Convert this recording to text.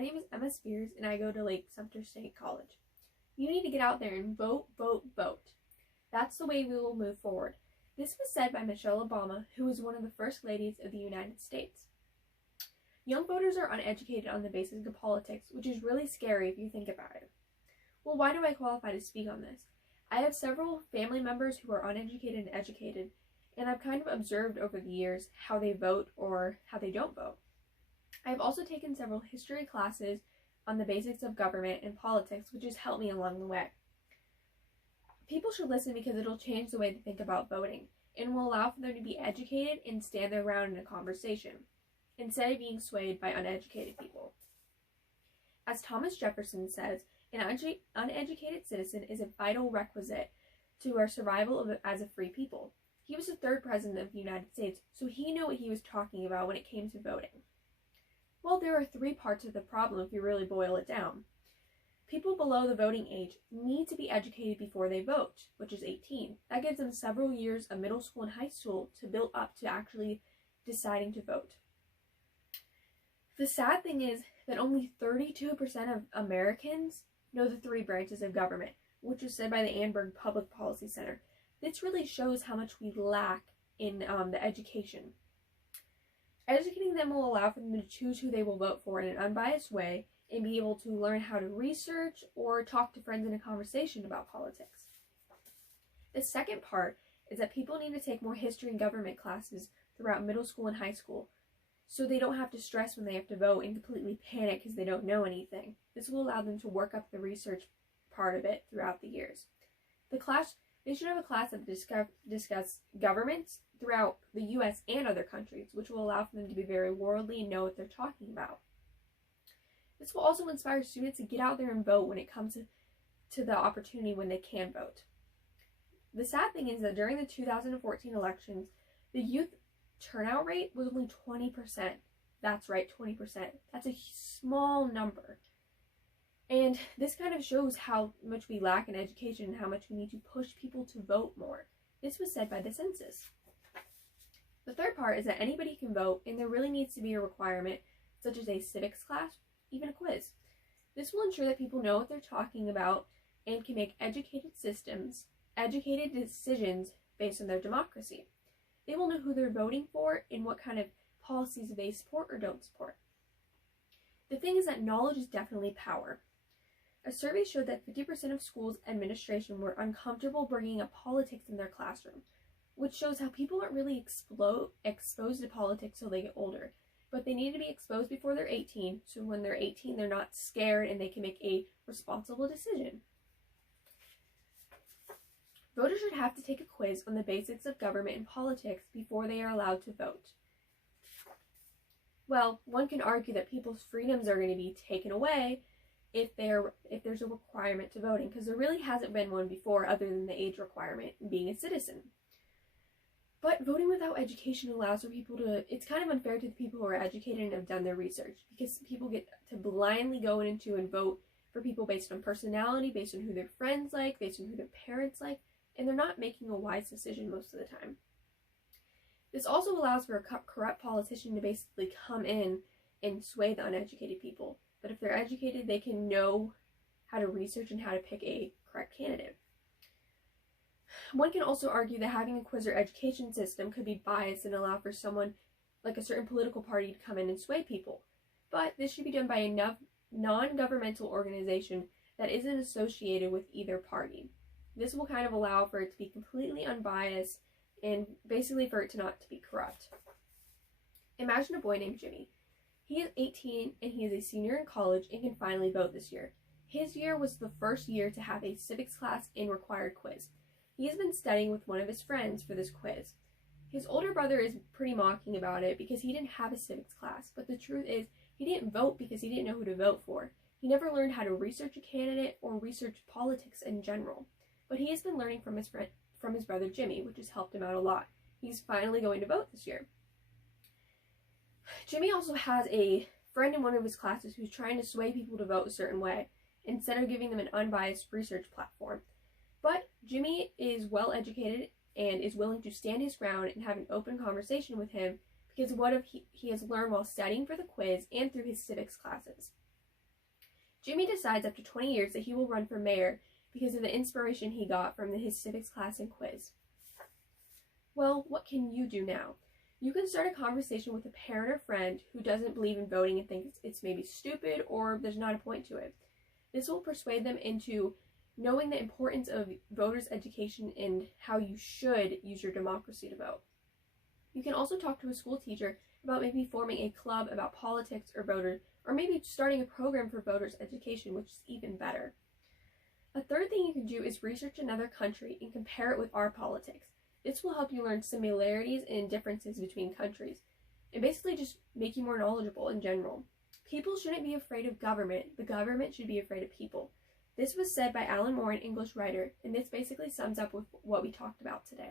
My name is Emma Spears and I go to Lake Sumter State College. You need to get out there and vote, vote, vote. That's the way we will move forward. This was said by Michelle Obama, who was one of the first ladies of the United States. Young voters are uneducated on the basics of politics, which is really scary if you think about it. Well, why do I qualify to speak on this? I have several family members who are uneducated and educated, and I've kind of observed over the years how they vote or how they don't vote. I have also taken several history classes on the basics of government and politics, which has helped me along the way. People should listen because it'll change the way they think about voting and will allow for them to be educated and stand their ground in a conversation, instead of being swayed by uneducated people. As Thomas Jefferson says, an uneducated citizen is a vital requisite to our survival as a free people. He was the third president of the United States, so he knew what he was talking about when it came to voting. Well, there are three parts of the problem if you really boil it down. People below the voting age need to be educated before they vote, which is 18. That gives them several years of middle school and high school to build up to actually deciding to vote. The sad thing is that only 32% of Americans know the three branches of government, which was said by the Annenberg Public Policy Center. This really shows how much we lack in the education. Educating them will allow for them to choose who they will vote for in an unbiased way and be able to learn how to research or talk to friends in a conversation about politics. The second part is that people need to take more history and government classes throughout middle school and high school so they don't have to stress when they have to vote and completely panic because they don't know anything. This will allow them to work up the research part of it throughout the years. They should have a class that discuss governments throughout the U.S. and other countries, which will allow for them to be very worldly and know what they're talking about. This will also inspire students to get out there and vote when it comes to the opportunity when they can vote. The sad thing is that during the 2014 elections, the youth turnout rate was only 20%. That's right, 20%. That's a small number. And this kind of shows how much we lack in education and how much we need to push people to vote more. This was said by the census. The third part is that anybody can vote, and there really needs to be a requirement, such as a civics class, even a quiz. This will ensure that people know what they're talking about and can make educated decisions based on their democracy. They will know who they're voting for and what kind of policies they support or don't support. The thing is that knowledge is definitely power. A survey showed that 50% of schools' administration were uncomfortable bringing up politics in their classroom, which shows how people aren't really exposed to politics till they get older. But they need to be exposed before they're 18, so when they're 18, they're not scared and they can make a responsible decision. Voters should have to take a quiz on the basics of government and politics before they are allowed to vote. Well, one can argue that people's freedoms are going to be taken away if there's a requirement to voting, because there really hasn't been one before other than the age requirement and being a citizen. But voting without education allows for people to, it's kind of unfair to the people who are educated and have done their research, because people get to blindly go into and vote for people based on personality, based on who their friends like, based on who their parents like, and they're not making a wise decision most of the time. This also allows for a corrupt politician to basically come in and sway the uneducated people. But if they're educated, they can know how to research and how to pick a correct candidate. One can also argue that having a quiz or education system could be biased and allow for someone like a certain political party to come in and sway people. But this should be done by a non-governmental organization that isn't associated with either party. This will kind of allow for it to be completely unbiased and basically for it to not to be corrupt. Imagine a boy named Jimmy. He is 18 and he is a senior in college and can finally vote this year. His year was the first year to have a civics class and required quiz. He has been studying with one of his friends for this quiz. His older brother is pretty mocking about it because he didn't have a civics class, but the truth is he didn't vote because he didn't know who to vote for. He never learned how to research a candidate or research politics in general. But he has been learning from his brother Jimmy, which has helped him out a lot. He's finally going to vote this year. Jimmy also has a friend in one of his classes who's trying to sway people to vote a certain way instead of giving them an unbiased research platform. But Jimmy is well educated and is willing to stand his ground and have an open conversation with him because of what he has learned while studying for the quiz and through his civics classes. Jimmy decides after 20 years that he will run for mayor because of the inspiration he got from his civics class and quiz. Well, what can you do now? You can start a conversation with a parent or friend who doesn't believe in voting and thinks it's maybe stupid or there's not a point to it. This will persuade them into knowing the importance of voters' education and how you should use your democracy to vote. You can also talk to a school teacher about maybe forming a club about politics or voters, or maybe starting a program for voters' education, which is even better. A third thing you can do is research another country and compare it with our politics. This will help you learn similarities and differences between countries, and basically just make you more knowledgeable in general. People shouldn't be afraid of government, the government should be afraid of people. This was said by Alan Moore, an English writer, and this basically sums up with what we talked about today.